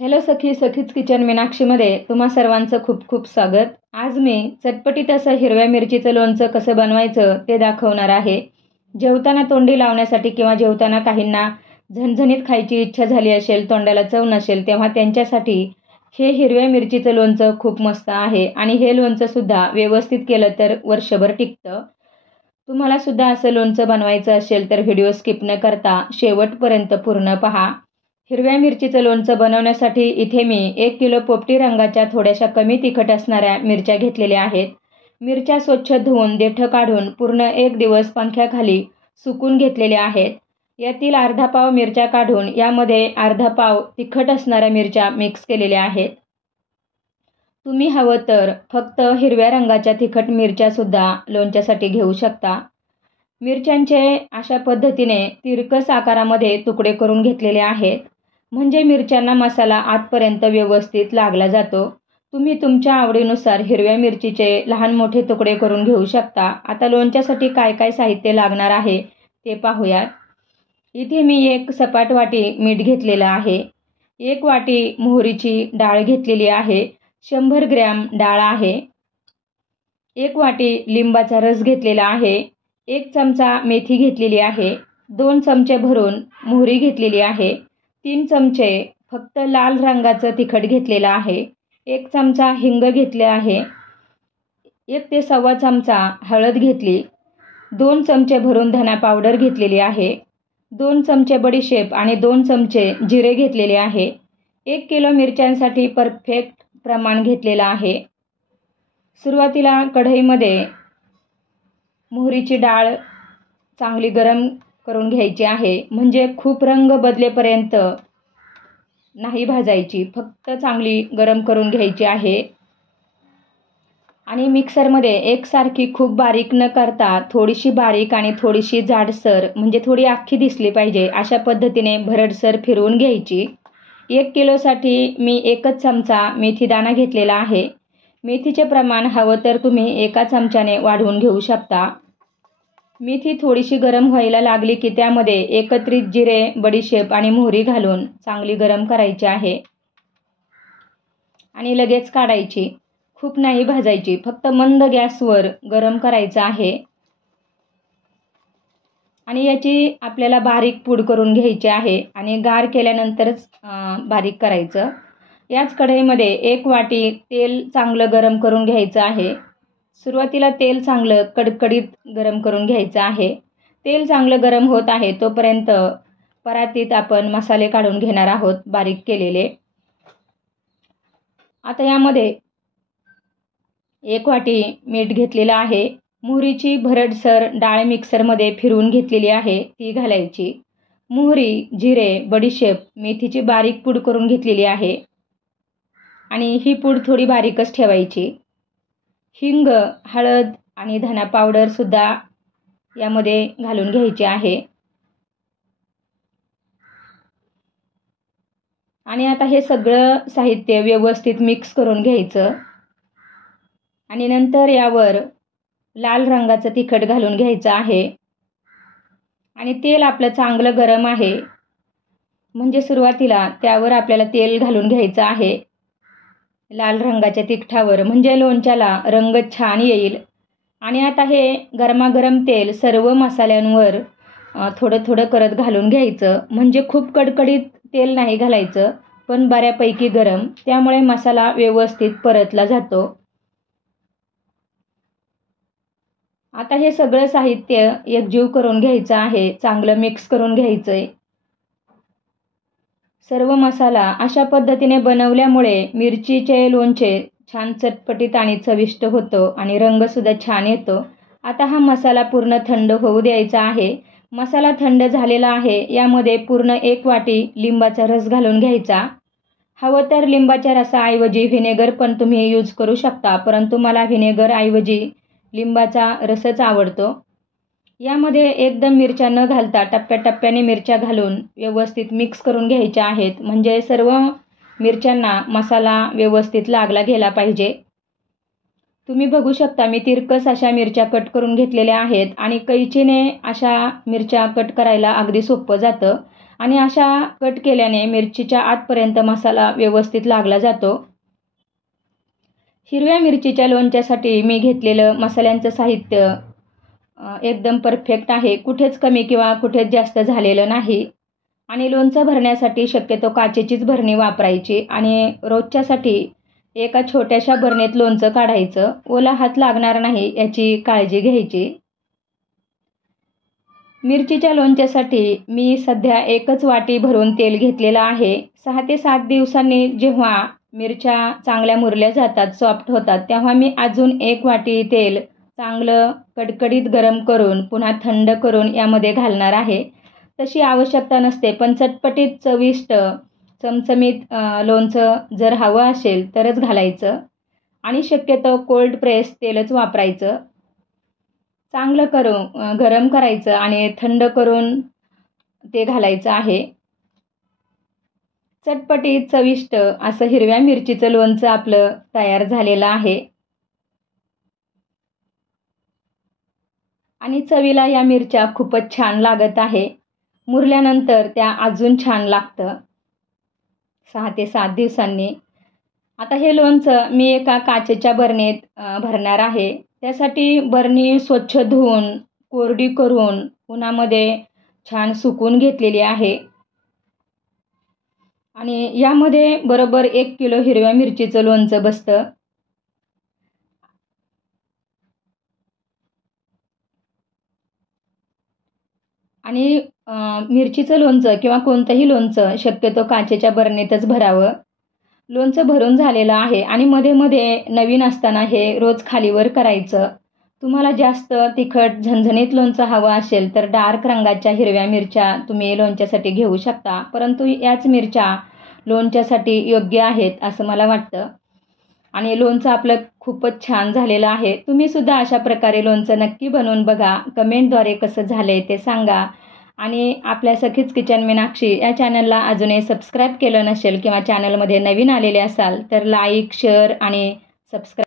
Hello सखीज kitchen मीनाक्षीमध्ये तुम्हा सर्वांचं खूप खूप स्वागत। आज मी चटपटीत असं हिरव्या मिरचीचं लोणचं कसं बनवायचं ते दाखवणार आहे। जेवताना तोंडी लावण्यासाठी किंवा जेवताना काहींना झणझणीत खायची इच्छा झाली असेल, तोंडाला चव नसेल, तेव्हा त्यांच्यासाठी हे हिरव्या मिरचीचं लोणचं खूप मस्त आहे आणि हे लोणचं सुद्धा व्यवस्थित केलं तर वर्षभर टिकतं। तुम्हाला सुद्धा असं लोणचं बनवायचं असेल तर व्हिडिओ स्किप न करता शेवटपर्यंत पूर्ण पहा। हिरव्या मिरचीचं लोणचं बनवण्यासाठी इथे मी 1 किलो पोपटी रंगाच्या थोड्याशा कमी तिखट असणाऱ्या मिरच्या घेतलेल्या आहेत। मिरच्या स्वच्छ धुवून देठ काढून पूर्ण 1 दिवस पंख्याखाली सुकून घेतलेल्या आहेत। यातील अर्धा पाव मिरच्या काढून यामध्ये अर्धा पाव तिखट असणाऱ्या मिरच्या मिक्स केलेल्या आहेत। तुम्ही हवं तर फक्त हिरव्या रंगाच्या तिखट मिरच्या सुद्धा लोणच्यासाठी घेऊ शकता। मिरच्यांचे अशा पद्धतीने तिरकस आकारामध्ये तुकडे करून घेतलेले आहेत, म्हणजे मिरच्यांना मसाला आतपर्यंत व्यवस्थित लागला जातो। तुम्ही तुमच्या आवडीनुसार हिरव्या मिरचीचे लहान मोठे तुकडे करून घेऊ शकता। आता लोणच्यासाठी काय काय साहित्य लागणार आहे ते पाहूयात। इथे मी 1 सपाट वाटी मीठ घेतलेलं आहे, 1 वाटी मोहरीची डाळ घेतलेली आहे, 100 ग्रॅम डाळ आहे, 1 वाटी लिंबाचा रस घेतलेला आहे, 1 चमचा मेथी घेतलेली आहे, 2 चमचे भरून मोहरी घेतलेली आहे, 3 चमचे फक्त लाल रंगाचं तिखट घेतलेलं आहे, 1 चमचा हिंग घेतले आहे, 1 ते सव्वा चमचा हळद घेतली, 2 चमचे भरून धना पावडर घेतलेली आहे, 2 चमचे बडीशेप आणि 2 चमचे जिरे घेतलेले आहे। 1 किलो मिरच्यांसाठी परफेक्ट प्रमाण घेतलेलं आहे। सुरुवातीला कढईमध्ये मोहरीची डाळ चांगली गरम करून घ्यायची आहे, म्हणजे खूप रंग बदलेपर्यंत नाही भाजायची, फक्त चांगली गरम करून घ्यायची आहे। आणि मिक्सरमध्ये एकसारखी खूप बारीक न करता थोडीशी बारीक आणि थोडीशी जाडसर, म्हणजे थोडी अख्खी दिसली पाहिजे अशा पद्धतीने भरडसर फिरवून घ्यायची। 1 किलोसाठी मी 1च चमचा मेथीदाणा घेतलेला आहे। मेथीचे प्रमाण हवं तर तुम्ही 1 चमच्याने वाढवून घेऊ शकता। मेथी थोडीशी गरम व्हायला लागली की त्यामध्ये एकत्रित जिरे, बडीशेप आणि मोहरी घालून चांगली गरम करायची आहे आणि लगेच काढायची। खूप नाही भाजायची, फक्त मंद गॅसवर गरम करायचं आहे। आणि याची आपल्याला बारीक पूड करून घ्यायची आहे आणि गार केल्यानंतरच बारीक करायचं। याच कढईमध्ये 1 वाटी तेल चांगलं गरम करून घ्यायचं आहे। सुरुवातीला तेल चांगलं कडकडीत गरम करून घ्यायचं आहे। तेल चांगलं गरम होत आहे तोपर्यंत परातीत आपण मसाले काढून घेणार आहोत बारीक केलेले। आता यामध्ये 1 वाटी मीठ घेतलेलं आहे, मोहरीची भरडसर डाळ मिक्सरमध्ये फिरवून घेतलेली आहे ती घालायची, मोहरी, जिरे, बडीशेप, मेथीची बारीक पूड करून घेतलेली आहे आणि ही पूड थोडी बारीकच ठेवायची। हिंग, हळद आणि धना पावडर सुद्धा यामध्ये घालून घ्यायची आहे। आणि आता हे सगळं साहित्य व्यवस्थित मिक्स करून घ्यायचं आणि नंतर यावर लाल रंगाचं तिखट घालून घ्यायचं आहे। आणि तेल आपलं चांगलं गरम आहे, म्हणजे सुरुवातीला त्यावर आपल्याला तेल घालून घ्यायचं आहे लाल रंगाच्या तिखटावर, म्हणजे लोणच्याला रंग छान येईल। आणि आता हे गरमागरम तेल सर्व मसाल्यांवर थोडं थोडं करत घालून घ्यायचं, म्हणजे खूप कडकडीत तेल नाही घालायचं, पण बऱ्यापैकी गरम, त्यामुळे मसाला व्यवस्थित परतला जातो। आता हे सगळं साहित्य एकजीव करून घ्यायचं आहे, चांगलं मिक्स करून घ्यायचंय। सर्व मसाला अशा पद्धतीने बनवल्यामुळे मिरचीचे लोणचे छान चटपटीत आणि चविष्ट होतो आणि रंगसुद्धा छान येतो। आता हा मसाला पूर्ण थंड होऊ द्यायचा आहे। मसाला थंड झालेला आहे, यामध्ये पूर्ण 1 वाटी लिंबाचा रस घालून घ्यायचा। हवं तर लिंबाच्या रसाऐवजी व्हिनेगर पण तुम्ही यूज करू शकता, परंतु मला व्हिनेगरऐवजी लिंबाचा रसच आवडतो। यामध्ये एकदम मिरच्या न घालता टप्प्याटप्प्याने मिरच्या घालून व्यवस्थित मिक्स करून घ्यायच्या आहेत, म्हणजे सर्व मिरच्यांना मसाला व्यवस्थित लागला गेला पाहिजे। तुम्ही बघू शकता मी तिरकस अशा मिरच्या कट करून घेतलेल्या आहेत आणि कैचीने अशा मिरच्या कट करायला अगदी सोपं जातं। आणि अशा कट केल्याने मिरचीच्या आतपर्यंत मसाला व्यवस्थित लागला जातो. हिरव्या मिरचीच्या लोणच्यासाठी मी घेतलेलं मसाल्यांचं साहित्य एकदम परफेक्ट आहे. कुठेच कमी किंवा कुठेच जास्त झालेलं नाही. आणि लोणचं भरण्यासाठी शक्यतो काचेचीच भरणी वापरायची आणि रोजच्यासाठी एका छोट्याशा भरणीत लोणचं काढायचं. ओला हात लागणार नाही याची काळजी घ्यायची. मिरचीच्या लोणच्यासाठी मी सध्या एकच वाटी भरून तेल घेतलेलं आहे. 6 ते 7 दिवसांनी जेव्हा मिरच्या चांगल्या मुरल्या जातात, सॉफ्ट होतात, तेव्हा मी अजून 1 वाटी तेल चांगलं कडकडीत गरम करून पुन्हा थंड करून यामध्ये घालणार आहे. तशी आवश्यकता नसते, पण चटपटीत चविष्ट चमचमीत लोणचं जर हवं असेल तरच घालायचं आणि शक्यतो कोल्ड प्रेस तेलच वापरायचं. चांगलं गरम करायचं आणि थंड करून ते घालायचं आहे. चटपटीत चविष्ट असं हिरव्या मिरचीचं लोणचं आपलं तयार झालेलं आहे. आणि चवीला या मिरच्या खूपच छान लागत आहे. मुरल्यानंतर त्या अजून छान लागतं 6 ते 7 दिवसांनी. आता हे लोणचं मी एका काचेच्या बरणीत भरणार आहे. त्यासाठी बरणी स्वच्छ धुवून कोरडी करून उन्हामध्ये छान सुकवून घेतलेली आहे. आणि यामध्ये बरोबर 1 किलो हिरव्या मिरचीचं लोणचं बसतं. आणि मिरचीचं लोणचं किंवा कोणतंही लोणचं शक्यतो काचेच्या बरणीतच भरावं. लोणचं भरून झालेलं आहे आणि मध्ये नवीन असताना हे रोज खालीवर करायचं. तुम्हाला जास्त तिखट झणझणीत लोणचं हवं असेल तर डार्क रंगाच्या हिरव्या मिरच्या तुम्ही लोणच्यासाठी घेऊ शकता. परंतु याच मिरच्या लोणच्यासाठी योग्य आहेत असं मला वाटतं. आणि लोणचं आपलं खूपच छान झालेलं आहे. तुम्हीसुद्धा अशा प्रकारे लोणचं नक्की बनवून बघा. कमेंटद्वारे कसं झालं आहे ते सांगा. आणि आपल्या सखीच किचन मीनाक्षी या चॅनलला अजूनही सबस्क्राईब केलं नसेल किंवा चॅनलमध्ये नवीन आलेले असाल तर लाईक, शेअर आणि सबस्क्राईब